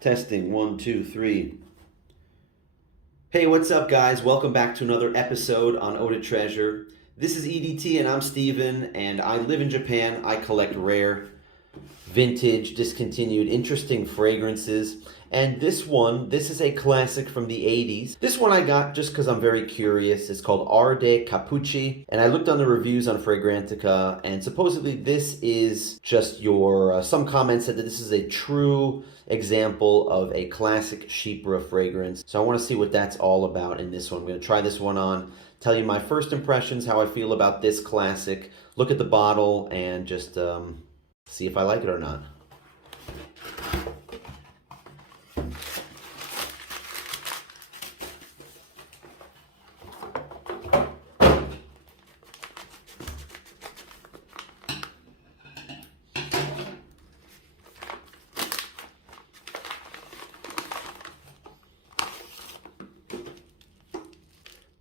Testing, 1, 2, 3. Hey, what's up, guys? Welcome back to another episode on Eau-de-Treasure. This is EDT and I'm Steven, and I live in Japan. I collect rare, vintage, discontinued, interesting fragrances. And this is a classic from the 80s. This one I got just because I'm very curious. It's called Capucci. And I looked on the reviews on Fragrantica, and supposedly this is just your, some comments said that this is a true example of a classic chypre fragrance. So I want to see what that's all about in this one. I'm going to try this one on, tell you my first impressions, how I feel about this classic, look at the bottle, and just see if I like it or not.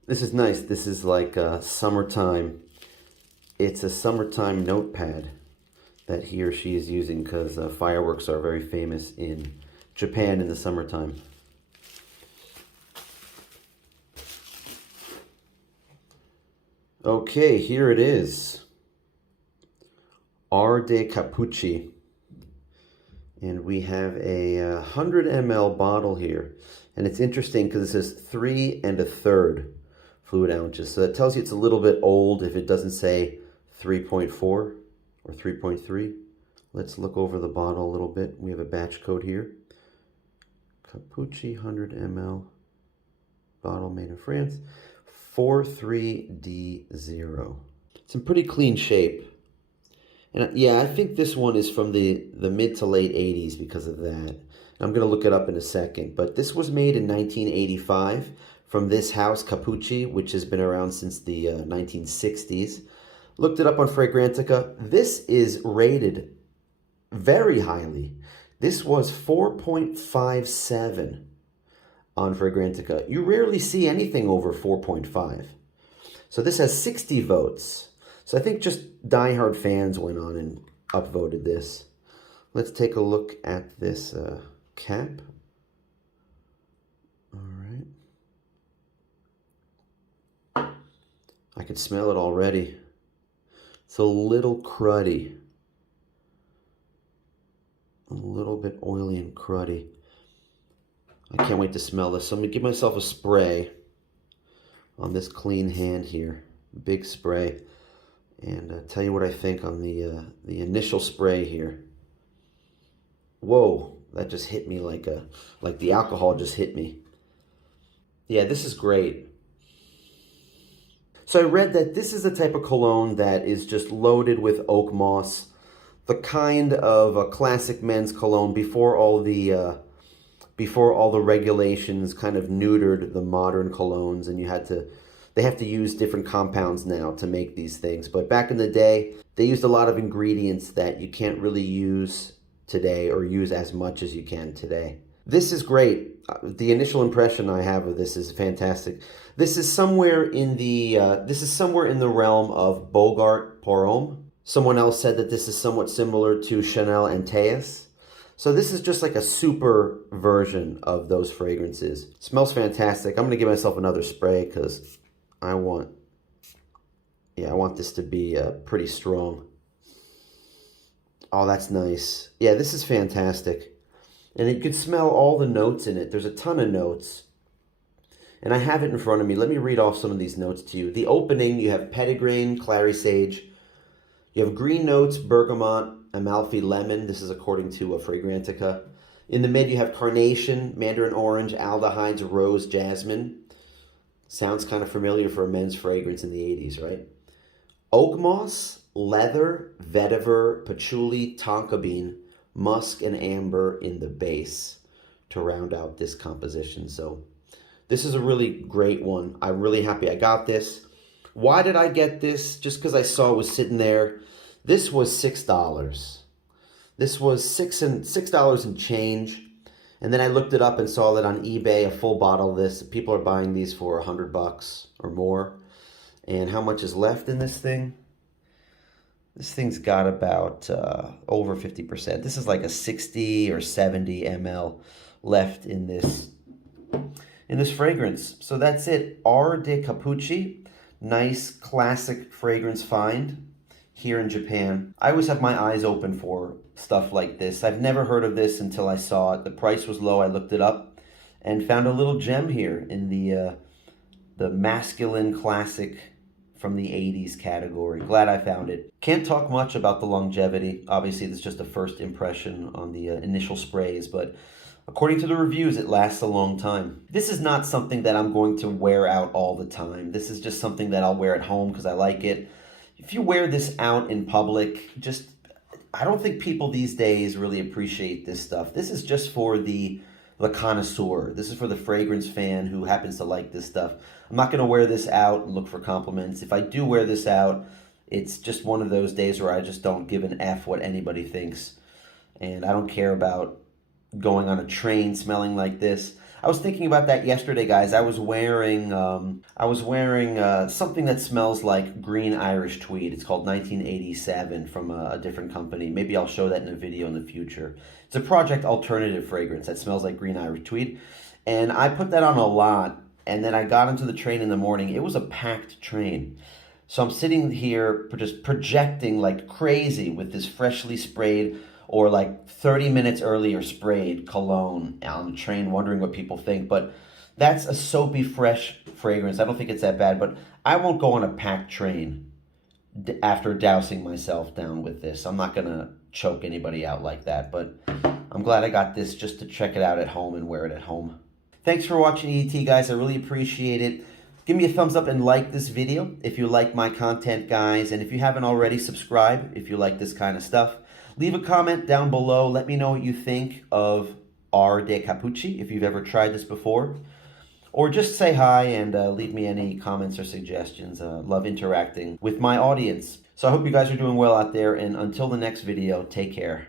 This is nice. This is like summertime. It's a summertime notepad that he or she is using because fireworks are very famous in Japan in the summertime. Okay, here it is. Capucci. And we have a 100 ml bottle here. And it's interesting because it says 3 1/3 fluid ounces. So that tells you it's a little bit old if it doesn't say 3.4 or 3.3. Let's look over the bottle a little bit. We have a batch code here. Capucci 100 ml bottle made in France. 43D0. It's in pretty clean shape. And yeah, I think this one is from the mid to late 80s because of that. I'm going to look it up in a second. But this was made in 1985 from this house, Capucci, which has been around since the 1960s. Looked it up on Fragrantica. This is rated very highly. This was 4.57 on Fragrantica. You rarely see anything over 4.5. So this has 60 votes. So I think just diehard fans went on and upvoted this. Let's take a look at this cap. All right. I can smell it already. It's a little cruddy. A little bit oily and cruddy. I can't wait to smell this. So I'm going to give myself a spray on this clean hand here. Big spray. And tell you what I think on the initial spray here. Whoa, that just hit me like the alcohol just hit me. Yeah, this is great. So I read that this is a type of cologne that is just loaded with oak moss, the kind of a classic men's cologne before all the regulations kind of neutered the modern colognes, and they have to use different compounds now to make these things. But back in the day, they used a lot of ingredients that you can't really use today or use as much as you can today. This is great. The initial impression I have of this is fantastic. This is somewhere in the realm of Bogart pour homme. Someone else said that this is somewhat similar to Chanel and Teus. So this is just like a super version of those fragrances. It smells fantastic. I'm going to give myself another spray because I want this to be pretty strong. Oh, that's nice. Yeah, this is fantastic. And you can smell all the notes in it. There's a ton of notes. And I have it in front of me. Let me read off some of these notes to you. The opening, you have petitgrain, clary sage. You have green notes, bergamot, Amalfi lemon. This is according to Fragrantica. In the mid, you have carnation, mandarin orange, aldehydes, rose, jasmine. Sounds kind of familiar for a men's fragrance in the 80s, right? Oak moss, leather, vetiver, patchouli, tonka bean, musk, and amber in the base to round out this composition. So this is a really great one. I'm really happy I got this. Why did I get this? Just because I saw it was sitting there. This was $6. This was $6 and change. And then I looked it up and saw that on eBay, a full bottle of this, people are buying these for $100 or more. And how much is left in this thing? This thing's got about over 50%. This is like a 60 or 70 ml left in this fragrance. So that's it. Art de Capucci. Nice classic fragrance find here in Japan. I always have my eyes open for stuff like this. I've never heard of this until I saw it. The price was low. I looked it up and found a little gem here in the masculine classic from the 80s category. Glad I found it. Can't talk much about the longevity. Obviously, this is just a first impression on the initial sprays, but according to the reviews, it lasts a long time. This is not something that I'm going to wear out all the time. This is just something that I'll wear at home because I like it. If you wear this out in public, I don't think people these days really appreciate this stuff. This is just for the connoisseur. This is for the fragrance fan who happens to like this stuff. I'm not going to wear this out and look for compliments. If I do wear this out, it's just one of those days where I just don't give an F what anybody thinks. And I don't care about going on a train smelling like this. I was thinking about that yesterday, guys. I was wearing something that smells like green Irish tweed. It's called 1987 from a different company. Maybe I'll show that in a video in the future. It's a Project Alternative fragrance that smells like green Irish tweed. And I put that on a lot, and then I got into the train in the morning. It was a packed train. So I'm sitting here just projecting like crazy with this freshly sprayed or like 30 minutes earlier sprayed cologne on the train, wondering what people think. But that's a soapy, fresh fragrance. I don't think it's that bad, but I won't go on a packed train after dousing myself down with this. I'm not gonna choke anybody out like that, but I'm glad I got this just to check it out at home and wear it at home. Thanks for watching EDT, guys. I really appreciate it. Give me a thumbs up and like this video if you like my content, guys. And if you haven't already, subscribe if you like this kind of stuff. Leave a comment down below. Let me know what you think of Art de Capucci, if you've ever tried this before. Or just say hi and leave me any comments or suggestions. Love interacting with my audience. So I hope you guys are doing well out there. And until the next video, take care.